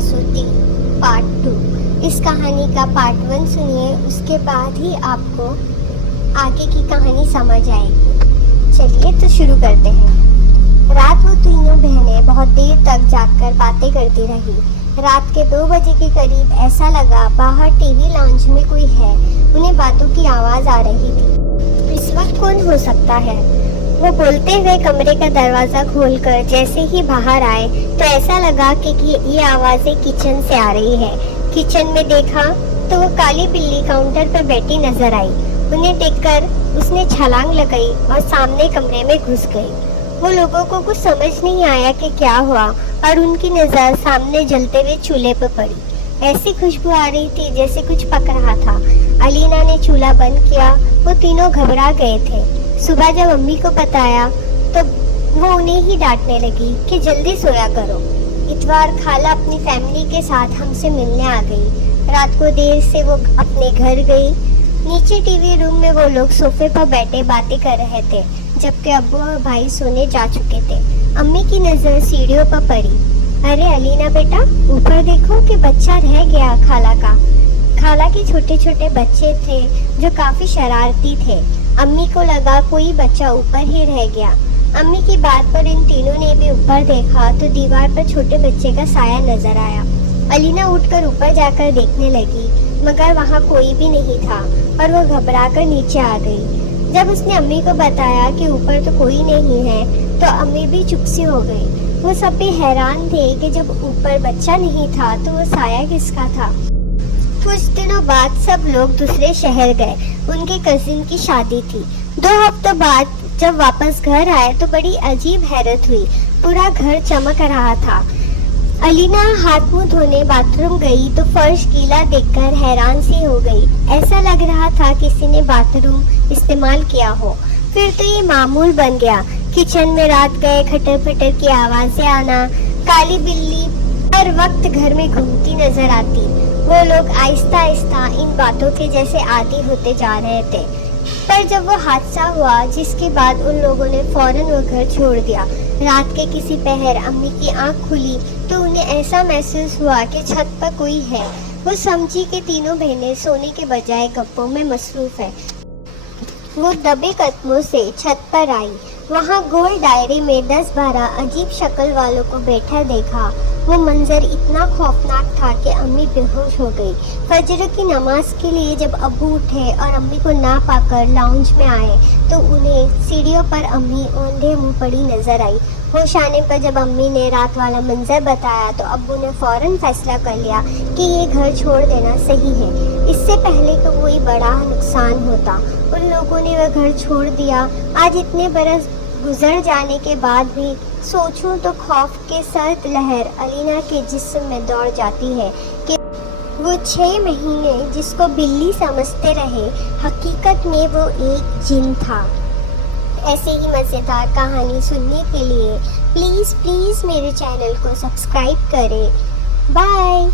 जासूसी पार्ट 2। इस कहानी का पार्ट 1 सुनिए, उसके बाद ही आपको आगे की कहानी समझ आएगी। चलिए तो शुरू करते हैं। रात वो तीनों बहनें बहुत देर तक जागकर बातें करती रही। रात के 2 बजे के करीब ऐसा लगा बाहर टीवी लॉन्च में कोई है। उन्हें बातों की आवाज़ आ रही थी। इस वक्त कौन हो सकता है? वो बोलते हुए कमरे का दरवाज़ा खोलकर जैसे ही बाहर आए तो ऐसा लगा कि ये आवाज़ें किचन से आ रही है। किचन में देखा तो वो काली बिल्ली काउंटर पर बैठी नजर आई। उन्हें देखकर उसने छलांग लगाई और सामने कमरे में घुस गई। वो लोगों को कुछ समझ नहीं आया कि क्या हुआ और उनकी नज़र सामने जलते हुए चूल्हे पर पड़ी। ऐसी खुशबू आ रही थी जैसे कुछ पक रहा था। अलीना ने चूल्हा बंद किया। वो तीनों घबरा गए थे। सुबह जब अम्मी को बताया तो वो उन्हें ही डांटने लगी कि जल्दी सोया करो। इतवार खाला अपनी फैमिली के साथ हमसे मिलने आ गई। रात को देर से वो अपने घर गई। नीचे टीवी रूम में वो लोग सोफे पर बैठे बातें कर रहे थे, जबकि अब्बू और भाई सोने जा चुके थे। अम्मी की नज़र सीढ़ियों पर पड़ी। अरे अलीना बेटा, ऊपर देखो कि बच्चा रह गया खाला का। खाला के छोटे छोटे बच्चे थे जो काफ़ी शरारती थे। अम्मी को लगा कोई बच्चा ऊपर ही रह गया। अम्मी की बात पर इन तीनों ने भी ऊपर देखा तो दीवार पर छोटे बच्चे का साया नजर आया। अलीना उठकर ऊपर जाकर देखने लगी, मगर वहाँ कोई भी नहीं था और वो घबराकर नीचे आ गई। जब उसने अम्मी को बताया कि ऊपर तो कोई नहीं है तो अम्मी भी चुप सी हो गई। वो सब भी हैरान थे कि जब ऊपर बच्चा नहीं था तो वो साया किसका था। कुछ दिनों बाद सब लोग दूसरे शहर गए। उनके कजिन की शादी थी। 2 हफ्तों बाद जब वापस घर आए तो बड़ी अजीब हैरत हुई। पूरा घर चमक रहा था। अलीना हाथ मुंह धोने बाथरूम गई तो फर्श गीला देखकर हैरान सी हो गई। ऐसा लग रहा था किसी ने बाथरूम इस्तेमाल किया हो। फिर तो ये मामूल बन गया। किचन में रात गए खटर फटर की आवाजें आना, काली बिल्ली हर वक्त घर में घूमती नजर आती। वो लोग आहिस्ता आहिस्ता इन बातों के जैसे आदी होते जा रहे थे। पर जब वो हादसा हुआ जिसके बाद उन लोगों ने फौरन वो घर छोड़ दिया। रात के किसी पहर अम्मी की आंख खुली तो उन्हें ऐसा महसूस हुआ कि छत पर कोई है। वो समझी कि तीनों बहनें सोने के बजाय गप्पों में मसरूफ है। वो दबे कदमों से छत पर आई। वहाँ गोल दायरे में 10-12 अजीब शक्ल वालों को बैठा देखा। वो मंजर इतना खौफनाक था कि अम्मी बेहोश हो गई। फजर की नमाज के लिए जब अब्बू उठे और अम्मी को ना पाकर लाउंज में आए तो उन्हें सीढ़ियों पर अम्मी औंधे मुंह पड़ी नजर आई। होश आने पर जब अम्मी ने रात वाला मंजर बताया तो अब्बू ने फौरन फैसला कर लिया कि ये घर छोड़ देना सही है। इससे पहले कि कोई बड़ा नुकसान होता, उन लोगों ने वह घर छोड़ दिया। आज इतने बरस गुजर जाने के बाद भी सोचूं तो खौफ के सर्द लहर अलीना के जिस्म में दौड़ जाती है कि वो 6 महीने जिसको बिल्ली समझते रहे, हकीकत में वो एक जिन था। ऐसे ही मज़ेदार कहानी सुनने के लिए प्लीज़ मेरे चैनल को सब्सक्राइब करें। बाय।